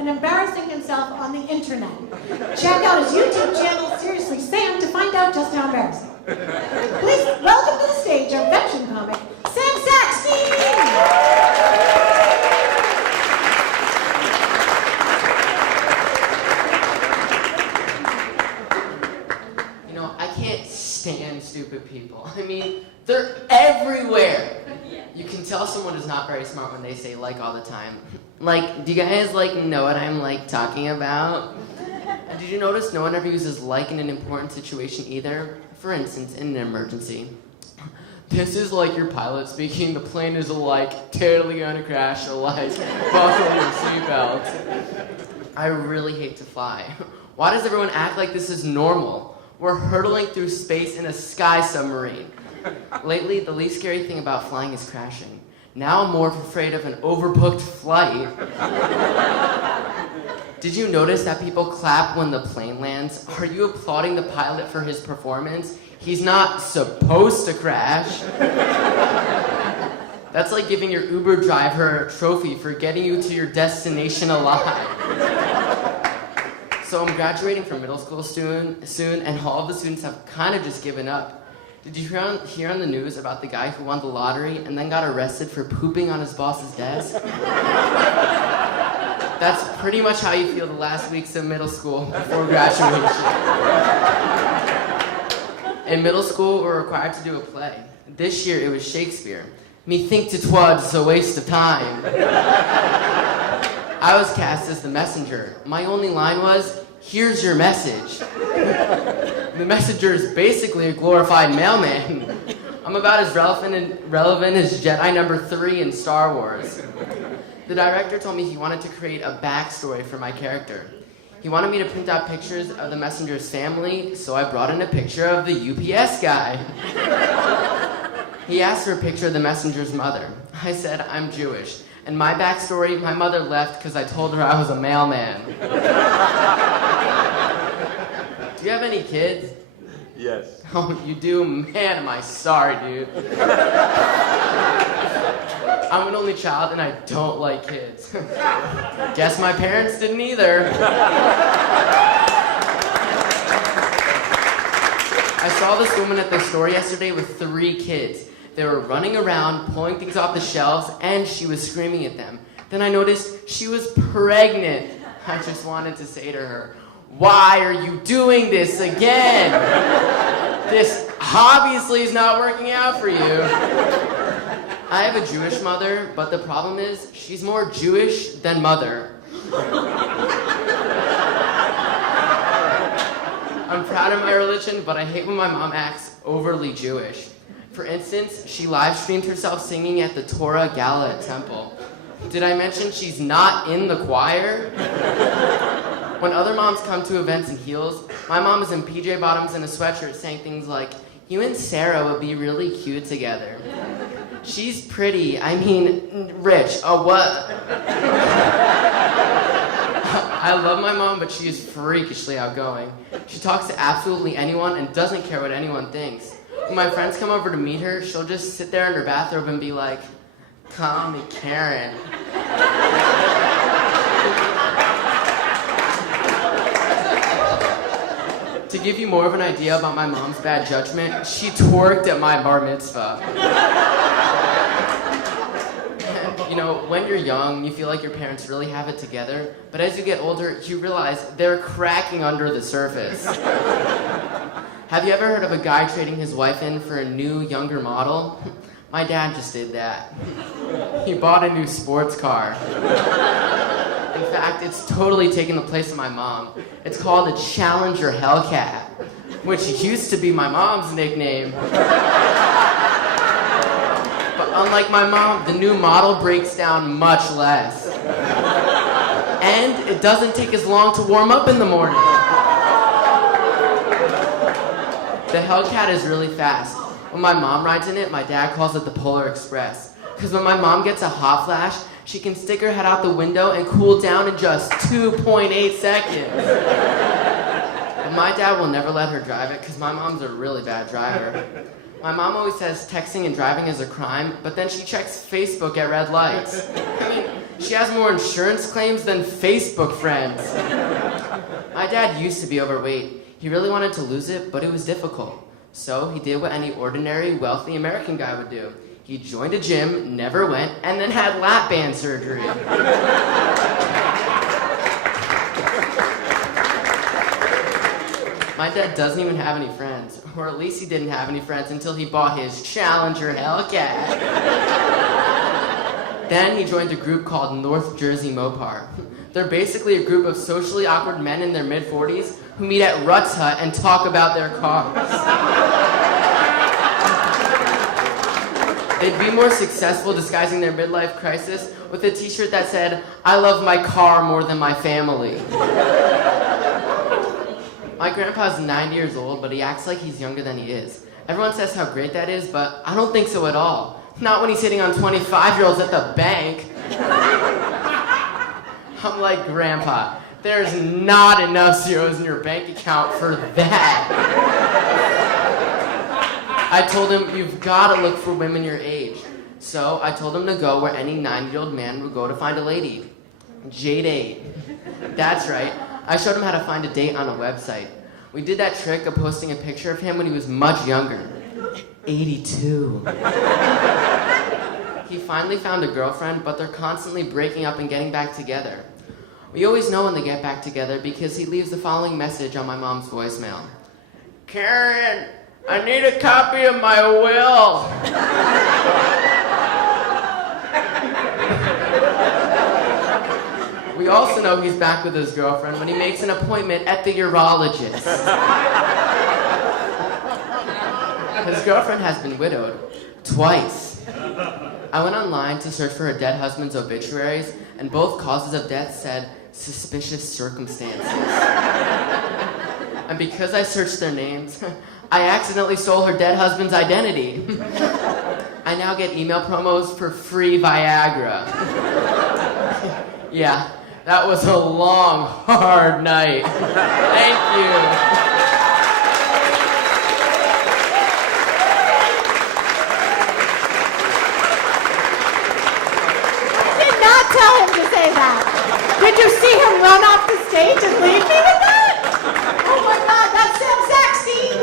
and embarrassing himself on the internet. Check out his YouTube channel, Seriously Sam, to find out just how embarrassing. Please welcome to the stage our veteran comic, Sam Sackstein! Stand stupid people. I mean, they're everywhere. You can tell someone is not very smart when they say like all the time. Like, do you guys know what I'm talking about? And did you notice no one ever uses like in an important situation either? For instance, in an emergency. This is your pilot speaking. The plane is totally gonna crash, buckle your seatbelt. I really hate to fly. Why does everyone act like this is normal? We're hurtling through space in a sky submarine. Lately, the least scary thing about flying is crashing. Now I'm more afraid of an overbooked flight. Did you notice that people clap when the plane lands? Are you applauding the pilot for his performance? He's not supposed to crash. That's like giving your Uber driver a trophy for getting you to your destination alive. So I'm graduating from middle school soon, and all of the students have kind of just given up. Did you hear on the news about the guy who won the lottery and then got arrested for pooping on his boss's desk? That's pretty much how you feel the last weeks of middle school before graduation. In middle school, we're required to do a play. This year, it was Shakespeare. Methinks 'twas a waste of time. I was cast as the messenger. My only line was, "Here's your message." The messenger is basically a glorified mailman. I'm about as relevant as Jedi number 3 in Star Wars. The director told me he wanted to create a backstory for my character. He wanted me to print out pictures of the messenger's family, so I brought in a picture of the UPS guy. He asked for a picture of the messenger's mother. I said, "I'm Jewish." And my backstory, my mother left because I told her I was a mailman. Do you have any kids? Yes. Oh, you do? Man, am I sorry, dude. I'm an only child and I don't like kids. Guess my parents didn't either. I saw this woman at the store yesterday with 3 kids. They were running around, pulling things off the shelves, and she was screaming at them. Then I noticed she was pregnant. I just wanted to say to her, "Why are you doing this again? This obviously is not working out for you." I have a Jewish mother, but the problem is she's more Jewish than mother. I'm proud of my religion, but I hate when my mom acts overly Jewish. For instance, she live streamed herself singing at the Torah Gala at Temple. Did I mention she's not in the choir? When other moms come to events in heels, my mom is in PJ bottoms and a sweatshirt saying things like, "You and Sarah would be really cute together." She's pretty, rich. Oh, what? I love my mom, but she is freakishly outgoing. She talks to absolutely anyone and doesn't care what anyone thinks. When my friends come over to meet her, she'll just sit there in her bathrobe and be like, "Call me Karen." To give you more of an idea about my mom's bad judgment, she twerked at my bar mitzvah. When you're young, you feel like your parents really have it together, but as you get older, you realize they're cracking under the surface. Have you ever heard of a guy trading his wife in for a new, younger model? My dad just did that. He bought a new sports car. In fact, it's totally taken the place of my mom. It's called a Challenger Hellcat, which used to be my mom's nickname. But unlike my mom, the new model breaks down much less. And it doesn't take as long to warm up in the morning. The Hellcat is really fast. When my mom rides in it, my dad calls it the Polar Express. Because when my mom gets a hot flash, she can stick her head out the window and cool down in just 2.8 seconds. But my dad will never let her drive it because my mom's a really bad driver. My mom always says texting and driving is a crime, but then she checks Facebook at red lights. She has more insurance claims than Facebook friends. My dad used to be overweight. He really wanted to lose it, but it was difficult. So he did what any ordinary, wealthy American guy would do. He joined a gym, never went, and then had lap band surgery. My dad doesn't even have any friends, or at least he didn't have any friends until he bought his Challenger Hellcat. Then he joined a group called North Jersey Mopar. They're basically a group of socially awkward men in their mid-40s who meet at Rutt's Hut and talk about their cars. They'd be more successful disguising their midlife crisis with a t-shirt that said, "I love my car more than my family." My grandpa's 90 years old, but he acts like he's younger than he is. Everyone says how great that is, but I don't think so at all. Not when he's hitting on 25-year-olds at the bank. I'm like, Grandpa, there's not enough zeros in your bank account for that. I told him, you've got to look for women your age. So I told him to go where any 90-year-old man would go to find a lady. J-Date. That's right. I showed him how to find a date on a website. We did that trick of posting a picture of him when he was much younger. 82. He finally found a girlfriend, but they're constantly breaking up and getting back together. We always know when they get back together because he leaves the following message on my mom's voicemail. "Karen, I need a copy of my will." We also know he's back with his girlfriend when he makes an appointment at the urologist. His girlfriend has been widowed twice. I went online to search for her dead husband's obituaries, and both causes of death said suspicious circumstances. And because I searched their names, I accidentally stole her dead husband's identity. I now get email promos for free Viagra. Yeah, that was a long, hard night. Thank you. Did not tell him to say that. Did you see him run off the stage and leave me with that? Oh my God, that's Sam Sackstein.